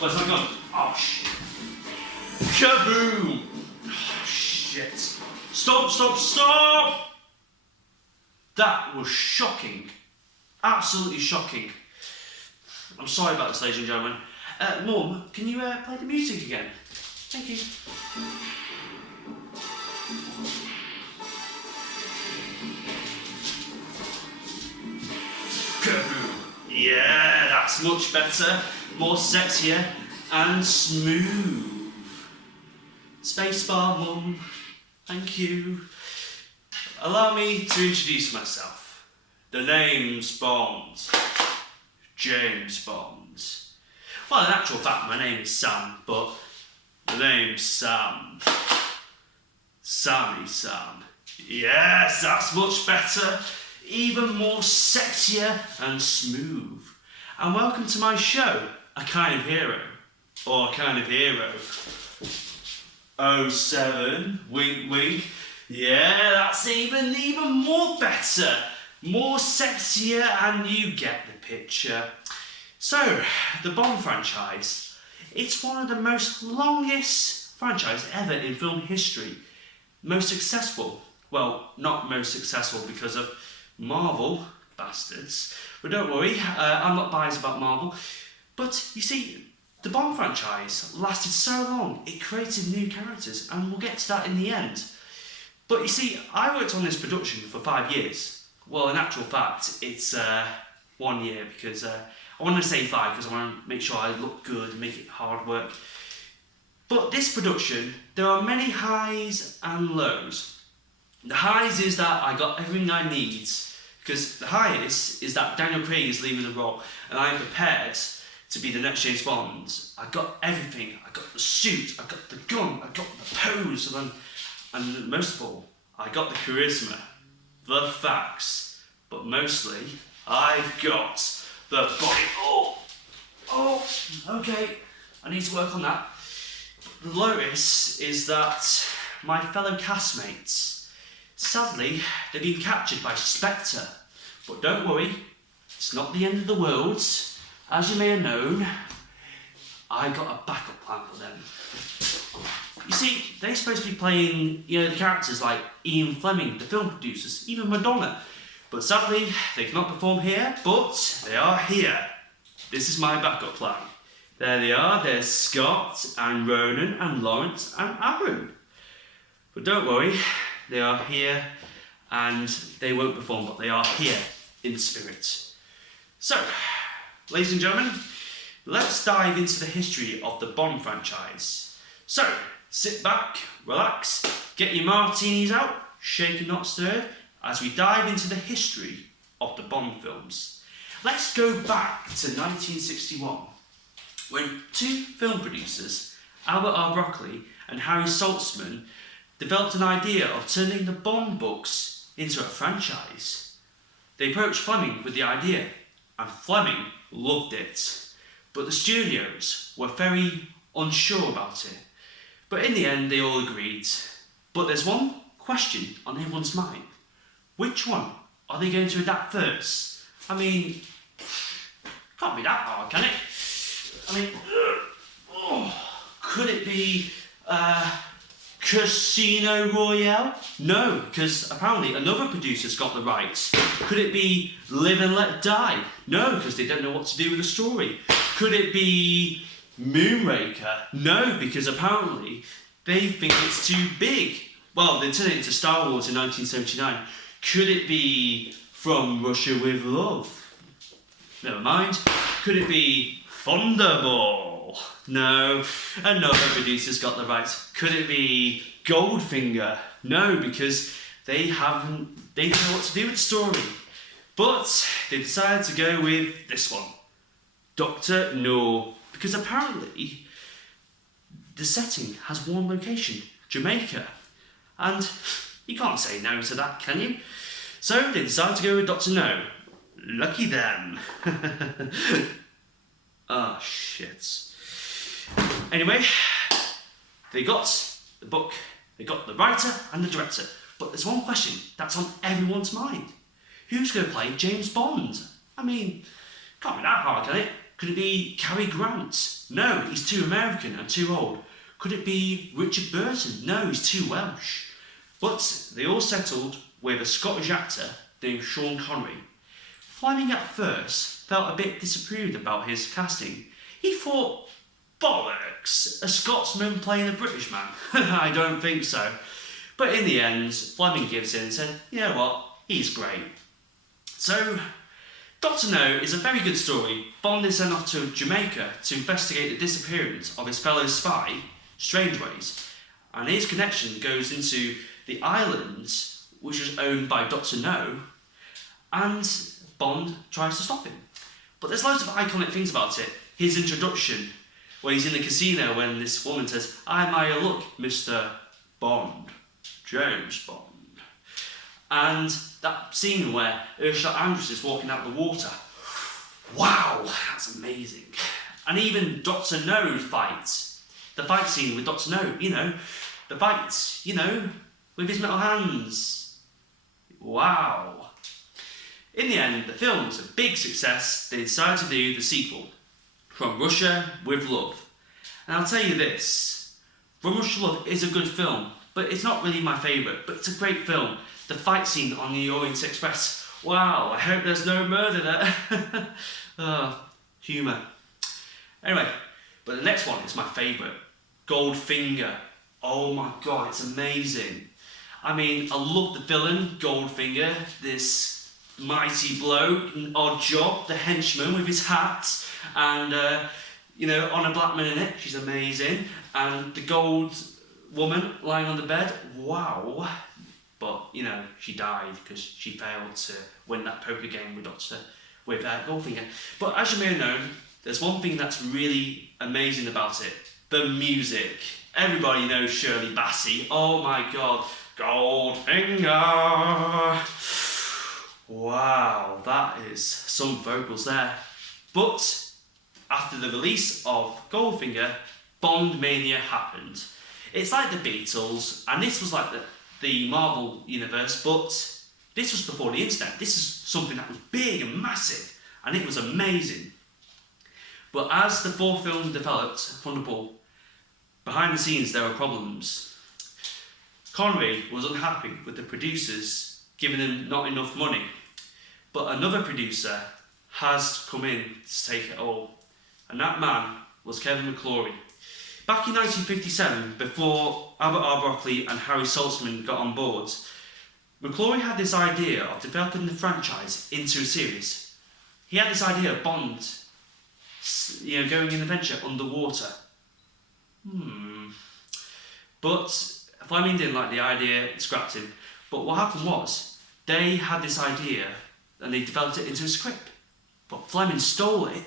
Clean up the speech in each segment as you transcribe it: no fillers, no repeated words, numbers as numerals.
Where's my gun? Oh, shit. Kaboom! Oh, shit. Stop, stop, stop! That was shocking. Absolutely shocking. I'm sorry about this, ladies and gentlemen. Mum, can you play the music again? Thank you. Kaboom! Yeah, that's much better. More sexier and smooth. Spacebar, Mum. Thank you. Allow me to introduce myself. The name's Bond. James Bond. Well, in actual fact, my name is Sam, but the name's Sam. Sammy Sam. Yes, that's much better. Even more sexier and smooth. And welcome to my show, A Kind of Hero. Or A Kind of Hero. 07, wink wink. Yeah, that's even more better. More sexier, and you get the picture. So, the Bond franchise, it's one of the most longest franchises ever in film history. Most successful. Well, not most successful because of Marvel, bastards. But don't worry, I'm not biased about Marvel. But, you see, the Bond franchise lasted so long, it created new characters, and we'll get to that in the end. But you see, I worked on this production for 5 years. Well, in actual fact, it's 1 year because I want to say 5 because I want to make sure I look good, make it hard work. But this production, there are many highs and lows. The highs is that I got everything I need, because the highest is that Daniel Craig is leaving the role and I'm prepared to be the next James Bond. I got everything. I got the suit, I got the gun, I got the pose, and most of all, I got the charisma, the facts, but mostly I've got the body. Oh, okay, I need to work on that. The lowest is that my fellow castmates, sadly, they've been captured by Spectre. But don't worry, it's not the end of the world. As you may have known, I got a backup plan for them. You see, they're supposed to be playing, the characters like Ian Fleming, the film producers, even Madonna. But sadly, they cannot perform here, but they are here. This is my backup plan. There they are, there's Scott and Ronan and Lawrence and Aaron. But don't worry, they are here and they won't perform, but they are here in spirit. So, ladies and gentlemen, let's dive into the history of the Bond franchise. So, sit back, relax, get your martinis out, shaken not stirred, as we dive into the history of the Bond films. Let's go back to 1961, when two film producers, Albert R. Broccoli and Harry Saltzman, developed an idea of turning the Bond books into a franchise. They approached Fleming with the idea, and Fleming loved it. But the studios were very unsure about it. But in the end, they all agreed. But there's one question on everyone's mind. Which one are they going to adapt first? I mean, can't be that hard, can it? I mean, could it be Casino Royale? No, because apparently another producer's got the rights. Could it be Live and Let Die? No, because they don't know what to do with the story. Could it be Moonraker? No, because apparently they think it's too big. Well, they turned it into Star Wars in 1979. Could it be From Russia with Love? Never mind. Could it be Thunderball? No, another producer's got the rights. Could it be Goldfinger? No, because they don't know what to do with the story. But they decided to go with this one, Dr. No, because apparently the setting has one location, Jamaica, and you can't say no to that, can you? So they decided to go with Dr. No. Lucky them. Oh, shit. Anyway, they got the book, they got the writer and the director, but there's one question that's on everyone's mind. Who's going to play James Bond? I mean, can't be that hard, can it? Could it be Cary Grant? No, he's too American and too old. Could it be Richard Burton? No, he's too Welsh. But they all settled with a Scottish actor named Sean Connery. Fleming at first felt a bit disapproved about his casting. He thought, bollocks, a Scotsman playing a British man? I don't think so. But in the end, Fleming gives in and said, you know what, he's great. So, Dr. No is a very good story. Bond is sent off to Jamaica to investigate the disappearance of his fellow spy, Strangeways, and his connection goes into the island, which was owned by Dr. No, and Bond tries to stop him. But there's loads of iconic things about it. His introduction, when he's in the casino, when this woman says, "I'm my look, Mr. Bond, James Bond." And that scene where Ursula Andress is walking out the water. Wow, that's amazing. And even Dr. No's fight. The fight scene with Dr. No, the fight, with his metal hands. Wow. In the end, the film was a big success. They decided to do the sequel, From Russia with Love. And I'll tell you this, From Russia with Love is a good film, but it's not really my favourite, but it's a great film. The fight scene on the Orient Express, wow, I hope there's no murder there. Humour. Anyway, but the next one is my favourite, Goldfinger. Oh my god, it's amazing. I mean, I love the villain, Goldfinger, this mighty bloke, odd job, the henchman with his hat, and, Honor Blackman in it, she's amazing, and the gold woman lying on the bed, wow. But, she died because she failed to win that poker game with Goldfinger. But as you may have known, there's one thing that's really amazing about it, the music. Everybody knows Shirley Bassey. Oh my god, Goldfinger. Wow, that is some vocals there. But after the release of Goldfinger, Bond Mania happened. It's like the Beatles, and this was like the Marvel universe, but this was before the internet. This is something that was big and massive, and it was amazing. But as the fourth film developed, Thunderball, behind the scenes there were problems. Connery was unhappy with the producers giving him not enough money, but another producer has come in to take it all, and that man was Kevin McClory. Back in 1957, before Albert R. Broccoli and Harry Saltzman got on board, McClory had this idea of developing the franchise into a series. He had this idea of Bond, going in an adventure underwater. But Fleming didn't like the idea, scrapped him. But what happened was, they had this idea and they developed it into a script. But Fleming stole it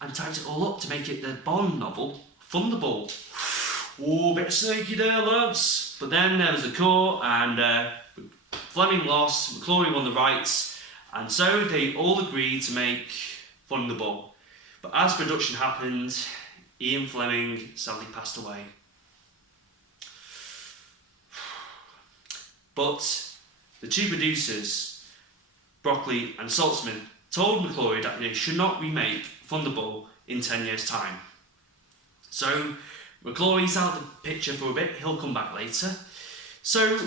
and typed it all up to make it the Bond novel, Thunderball. Oh, bit sneaky there, lads. But then there was the court and Fleming lost, McClory won the rights, and so they all agreed to make Thunderball. But as production happened, Ian Fleming sadly passed away. But the two producers, Broccoli and Saltzman, told McClory that they should not remake Thunderball in 10 years' time. So McClory's out of the picture for a bit, he'll come back later. So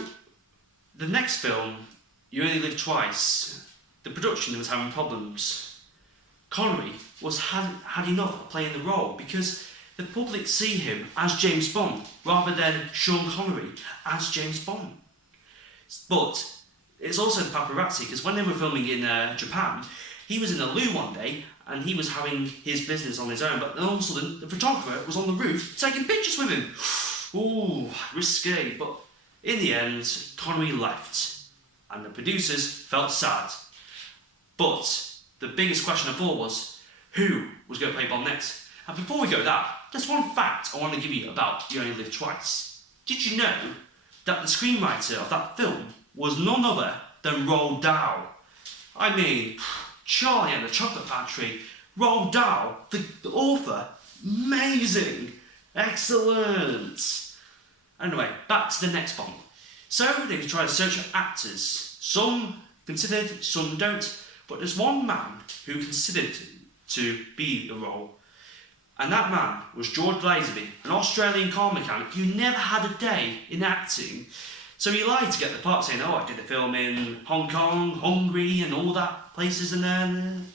the next film, You Only Live Twice, the production was having problems. Connery had enough of playing the role because the public see him as James Bond rather than Sean Connery as James Bond. But it's also the paparazzi, because when they were filming in Japan, he was in a loo one day and he was having his business on his own, but then all of a sudden the photographer was on the roof taking pictures with him. Ooh, risque. But in the end, Connery left and the producers felt sad. But the biggest question of all was, who was going to play Bond next? And before we go that, there's one fact I want to give you about You Only Live Twice. Did you know that the screenwriter of that film was none other than Roald Dahl? I mean, Charlie and the Chocolate Factory, Roald Dahl, the author, amazing, excellent. Anyway, back to the next Bond. So they try to search for actors. Some considered, some don't. But there's one man who considered to be the role. And that man was George Lazenby, an Australian car mechanic who never had a day in acting. So he lied to get the part, saying, I did the film in Hong Kong, Hungary and all that places and then.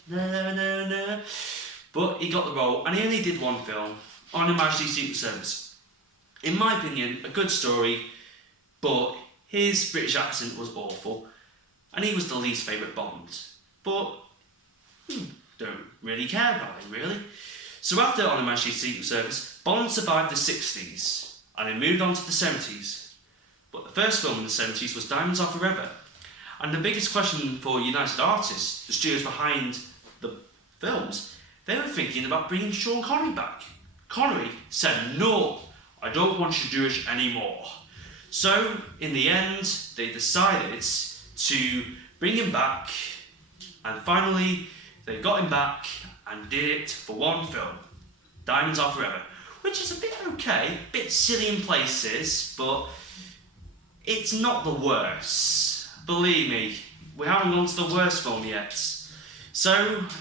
But he got the role, and he only did one film, On Her Majesty's Secret Service. In my opinion, a good story, but his British accent was awful, and he was the least favourite Bond. But, don't really care about him, really. So after On Her Majesty's Secret Service, Bond survived the 60s, and then moved on to the 70s. But the first film in the 70s was Diamonds Are Forever. And the biggest question for United Artists, the studios behind the films, they were thinking about bringing Sean Connery back. Connery said, no, I don't want you to do it anymore. So, in the end, they decided to bring him back, and finally, they got him back and did it for one film, Diamonds Are Forever, which is a bit okay, a bit silly in places, but it's not the worst. Believe me, we haven't gone to the worst film yet. So,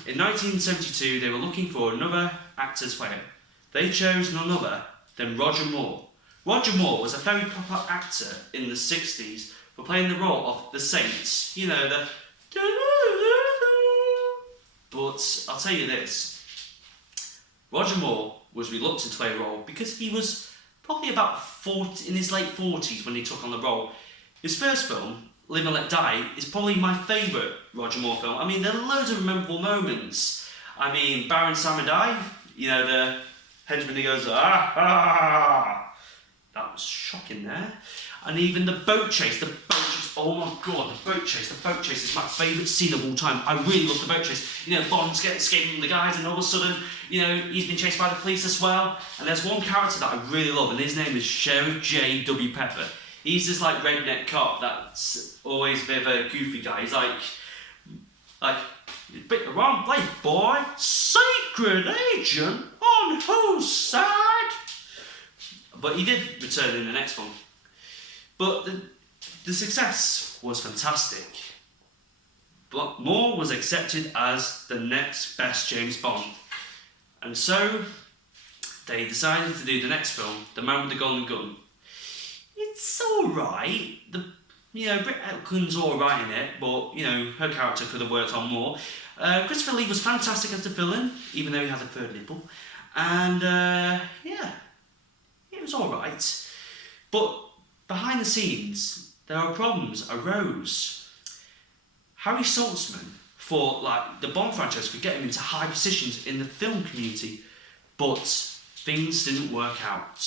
in 1972, they were looking for another actor to play it. They chose none other than Roger Moore. Roger Moore was a very popular actor in the 60s for playing the role of the Saints. You know, the... But I'll tell you this. Roger Moore was reluctant to play a role because he was probably about 40, in his late 40s when he took on the role. His first film, Live and Let Die, is probably my favourite Roger Moore film. I mean, there are loads of memorable moments. I mean, Baron Samedi, you know, the henchman who goes, ah. That was shocking there. And even the boat chase, oh my god, the boat chase is my favourite scene of all time. I really love the boat chase. You know, Bond's escaping from the guys, and all of a sudden, you know, he's been chased by the police as well. And there's one character that I really love, and his name is Sheriff J.W. Pepper. He's this like redneck cop that's always a bit of a goofy guy. He's like, you picked the wrong place, boy. Secret agent on whose side? But he did return in the next one. But the success was fantastic. But Moore was accepted as the next best James Bond. And so they decided to do the next film, The Man with the Golden Gun. It's alright. Britt Eklund's alright in it, but, you know, her character could have worked on more. Christopher Lee was fantastic as the villain, even though he had a third nipple. And, it was alright. But behind the scenes, there are problems arose. Harry Saltzman thought, like, the Bond franchise could get him into high positions in the film community, but things didn't work out.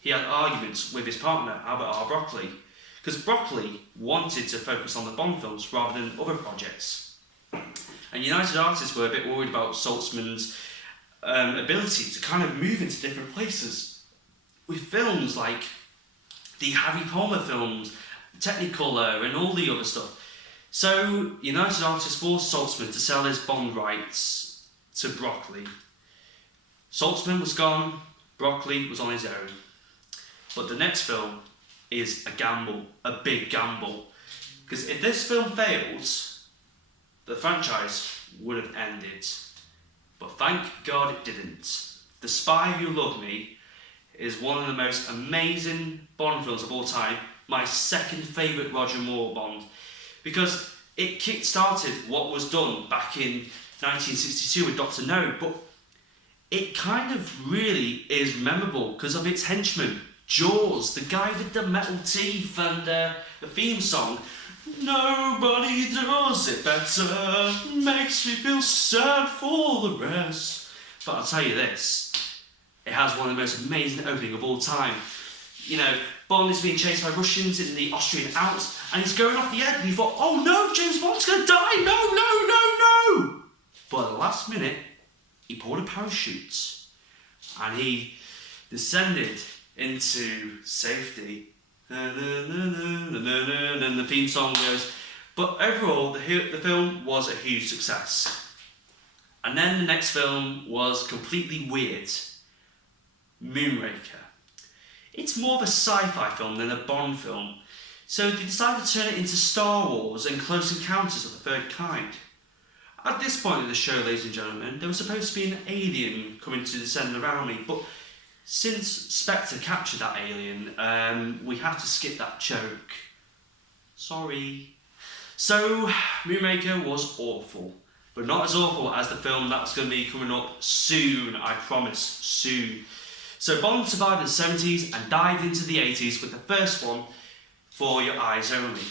He had arguments with his partner, Albert R. Broccoli, because Broccoli wanted to focus on the Bond films rather than other projects. And United Artists were a bit worried about Saltzman's ability to kind of move into different places with films like the Harry Palmer films, Technicolor and all the other stuff. So United Artists forced Saltzman to sell his Bond rights to Broccoli. Saltzman was gone, Broccoli was on his own. But the next film is a gamble, a big gamble. Because if this film failed, the franchise would have ended. But thank God it didn't. The Spy Who Loved Me is one of the most amazing Bond films of all time, my second favourite Roger Moore Bond, because it kick-started what was done back in 1962 with Dr. No, but it kind of really is memorable because of its henchman, Jaws, the guy with the metal teeth, and the theme song, nobody does it better, makes me feel sad for the rest. But I'll tell you this, it has one of the most amazing openings of all time. You know, Bond is being chased by Russians in the Austrian Alps, and he's going off the edge, and you thought, oh no, James Bond's going to die, no! But at the last minute, he pulled a parachute, and he descended into safety. And the theme song goes. But overall, the film was a huge success. And then the next film was completely weird. Moonraker. It's more of a sci-fi film than a Bond film, so they decided to turn it into Star Wars and Close Encounters of the Third Kind. At this point in the show, ladies and gentlemen, there was supposed to be an alien coming to descend around me, but since Spectre captured that alien, we have to skip that joke. Sorry. So, Moonraker was awful, but not as awful as the film that's going to be coming up soon, I promise, soon. So Bond survived the 70s and dived into the 80s with the first one, For Your Eyes Only.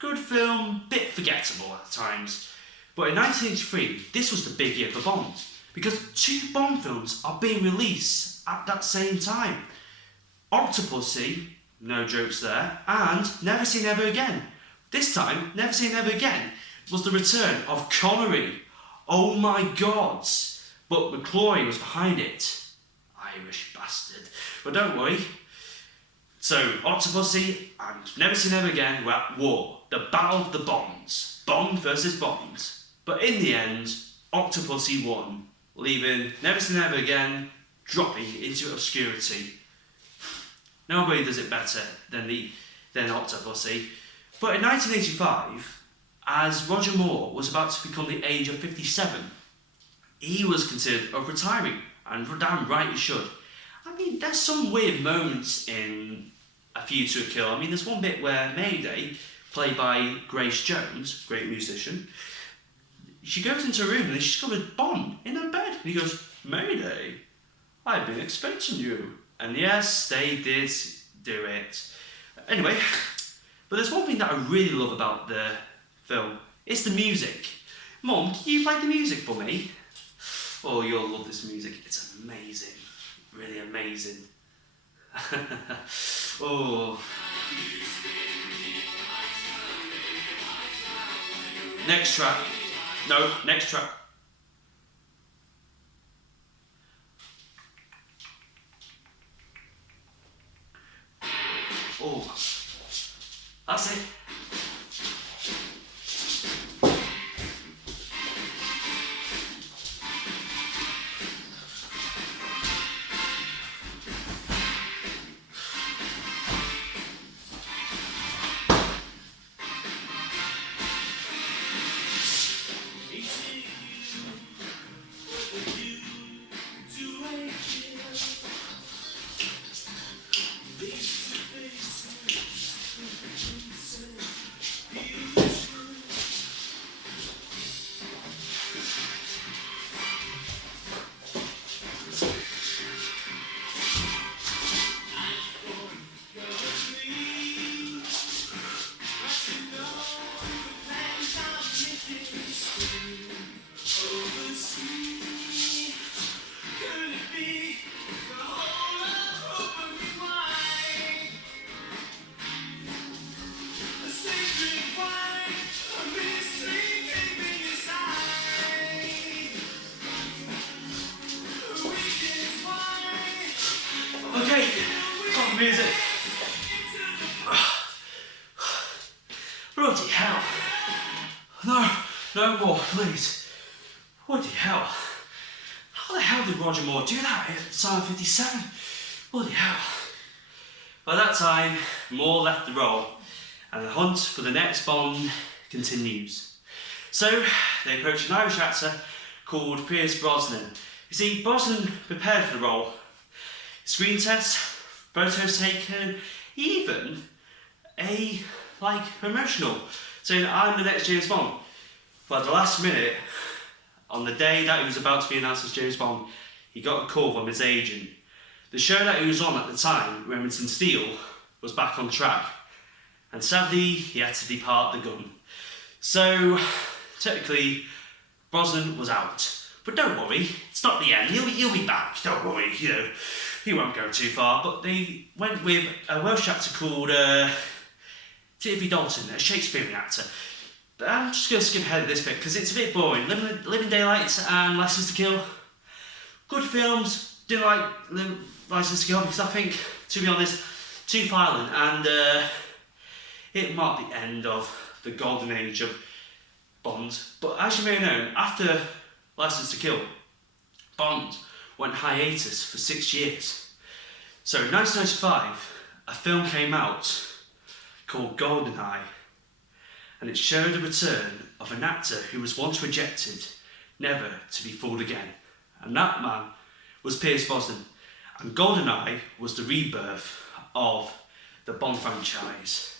Good film, bit forgettable at times. But in 1983, this was the big year for Bond, because 2 Bond films are being released at that same time. Octopussy, no jokes there, and Never Say Never Again. This time, Never Say Never Again was the return of Connery. Oh my god! But McCloy was behind it. Irish bastard. But don't worry. So, Octopussy and Never Say Never Again were at war. The Battle of the Bonds. Bond versus Bond. But in the end, Octopussy won, leaving Never Say Never Again dropping into obscurity. Nobody does it better than Octopussy. But in 1985, as Roger Moore was about to become the age of 57, he was considered of retiring, and damn right he should. I mean, there's some weird moments in A View to a Kill. I mean, there's one bit where Mayday, played by Grace Jones, great musician, she goes into a room and she's discovered Bond in her bed. And he goes, Mayday, I've been expecting you. And yes, they did do it. Anyway, but there's one thing that I really love about the film. It's the music. Mom, can you play the music for me? Oh, you'll love this music. It's amazing. Really amazing. Oh. Next track. No, next track. Oh. That's it. Okay, stop the music. Bloody hell. No more, please. Bloody hell. How the hell did Roger Moore do that at the time of 57? Bloody hell. By that time, Moore left the role, and the hunt for the next Bond continues. So, they approached an Irish actor called Pierce Brosnan. You see, Brosnan prepared for the role. Screen tests, photos taken, even a promotional saying I'm the next James Bond. But at the last minute, on the day that he was about to be announced as James Bond, he got a call from his agent. The show that he was on at the time, Remington Steele, was back on track, and sadly he had to depart the gun. So technically, Brosnan was out. But don't worry, it's not the end. He'll be back. Don't worry, he won't go too far. But they went with a Welsh actor called Timothy Dalton, a Shakespearean actor. But I'm just going to skip ahead of this bit because it's a bit boring. Living Daylight and License to Kill, good films. Didn't like License to Kill because I think, to be honest, too violent, and it marked the end of the golden age of Bond. But as you may know, after License to Kill, Bond went hiatus for 6 years. So in 1995, a film came out called GoldenEye, and it showed the return of an actor who was once rejected, never to be fooled again. And that man was Pierce Brosnan. And GoldenEye was the rebirth of the Bond franchise.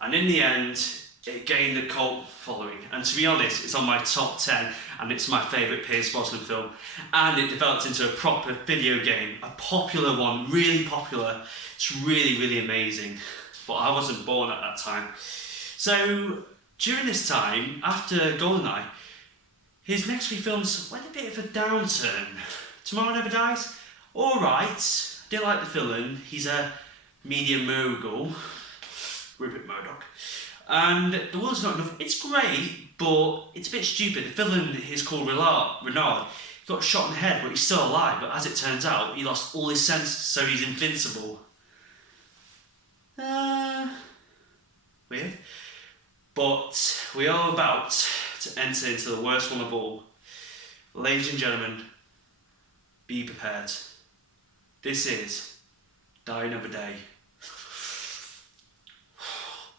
And in the end, it gained a cult following. And to be honest, it's on my top 10, and it's my favourite Pierce Brosnan film. And it developed into a proper video game, a popular one, really popular. It's really, really amazing. But I wasn't born at that time. So during this time, after GoldenEye, his next three films went a bit of a downturn. Tomorrow Never Dies, alright, didn't like the villain, he's a media mogul, Rupert Murdoch. And The World's Not Enough, it's great, but it's a bit stupid. The villain is called Renard. He got shot in the head, but he's still alive, but as it turns out, he lost all his senses, so he's invincible. Weird. But we are about to enter into the worst one of all. Ladies and gentlemen, be prepared. This is Die Another Day.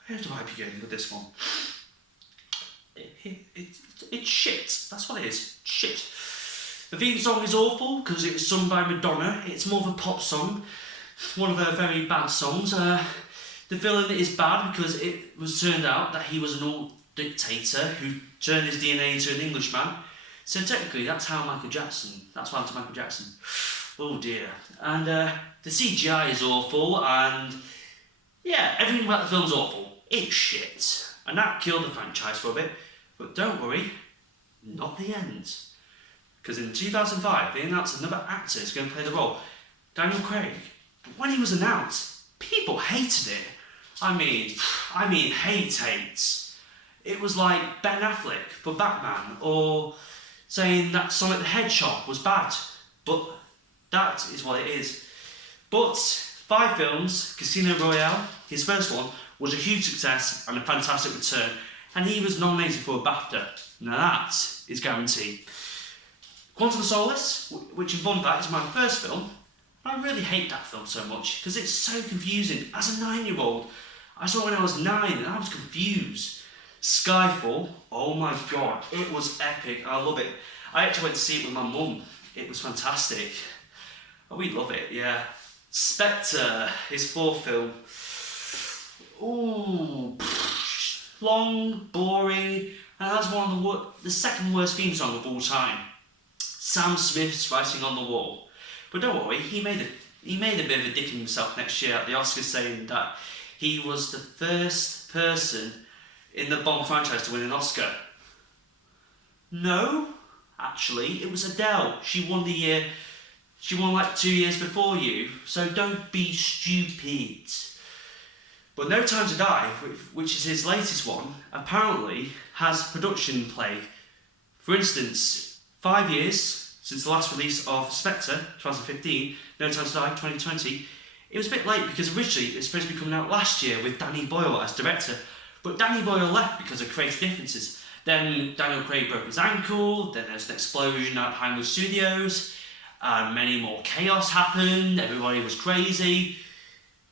Where do I begin with this one? It's shit. That's what it is. Shit. The theme song is awful because it's sung by Madonna. It's more of a pop song. One of her very bad songs. The villain is bad because it was turned out that he was an old dictator who turned his DNA into an Englishman. So technically that's why to Michael Jackson. Oh dear. And the CGI is awful, and yeah, everything about the film's awful. It's shit. And that killed the franchise for a bit. But don't worry, not the end. Because in 2005, they announced another actor is going to play the role, Daniel Craig. But when he was announced, people hated it. I mean, hate. It was like Ben Affleck for Batman, or saying that Sonic the Hedgehog was bad. But that is what it is. But 5 films, Casino Royale, his first one, was a huge success and a fantastic return, and he was nominated for a BAFTA. Now that is guaranteed. Quantum of Solace, which in fun fact is my first film. I really hate that film so much because it's so confusing. As a 9-year-old, I saw it when I was 9 and I was confused. Skyfall, oh my god, it was epic. I love it. I actually went to see it with my mum. It was fantastic. Oh, we love it, yeah. Spectre, his 4th film. Ooh, long, boring, and has one of the second worst theme song of all time. Sam Smith's Writing on the Wall. But don't worry, he made a bit of a dick of himself next year at the Oscars, saying that he was the first person in the Bond franchise to win an Oscar. No, actually, it was Adele. She won like 2 years before you, so don't be stupid. But No Time to Die, which is his latest one, apparently has production plague. For instance, 5 years since the last release of Spectre, 2015, No Time to Die, 2020, it was a bit late because originally it was supposed to be coming out last year with Danny Boyle as director, but Danny Boyle left because of creative differences. Then Daniel Craig broke his ankle, then there's an explosion at Pinewood Studios, and many more chaos happened, everybody was crazy.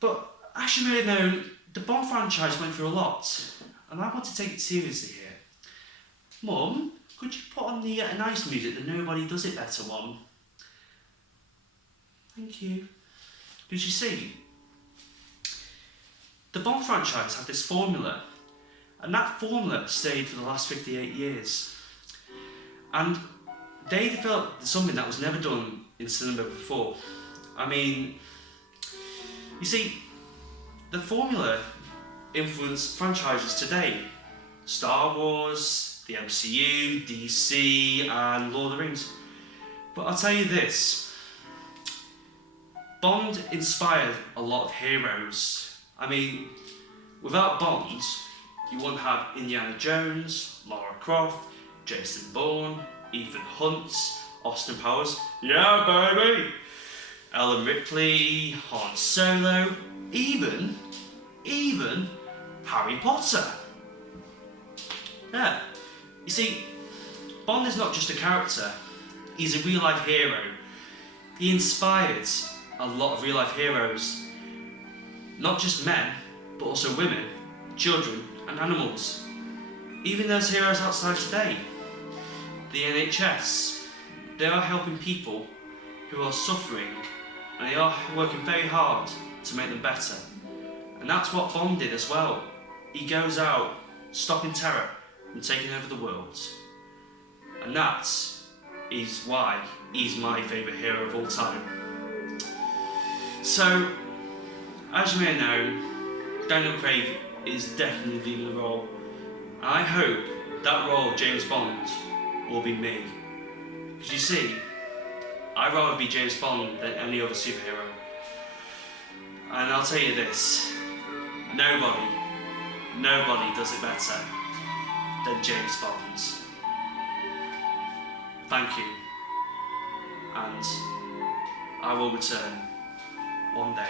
But as you may know, the Bond franchise went through a lot, and I want to take it seriously here. Mum, could you put on the nice music, the Nobody Does It Better one? Thank you. Did you see? The Bond franchise had this formula, and that formula stayed for the last 58 years. And they developed something that was never done in cinema before. I mean, you see, the formula influenced franchises today. Star Wars, the MCU, DC, and Lord of the Rings. But I'll tell you this, Bond inspired a lot of heroes. I mean, without Bond, you wouldn't have Indiana Jones, Lara Croft, Jason Bourne, Ethan Hunt, Austin Powers, yeah baby, Ellen Ripley, Han Solo, even Harry Potter. Yeah, you see, Bond is not just a character, he's a real life hero. He inspired a lot of real life heroes, not just men, but also women, children and animals. Even those heroes outside today, the NHS, they are helping people who are suffering, and they are working very hard to make them better. And that's what Bond did as well. He goes out stopping terror and taking over the world. And that is why he's my favourite hero of all time. So, as you may know, Daniel Craig is definitely leading the role. I hope that role of James Bond will be me. Because you see, I'd rather be James Bond than any other superhero. And I'll tell you this, nobody does it better than James Bond. Thank you. And I will return one day.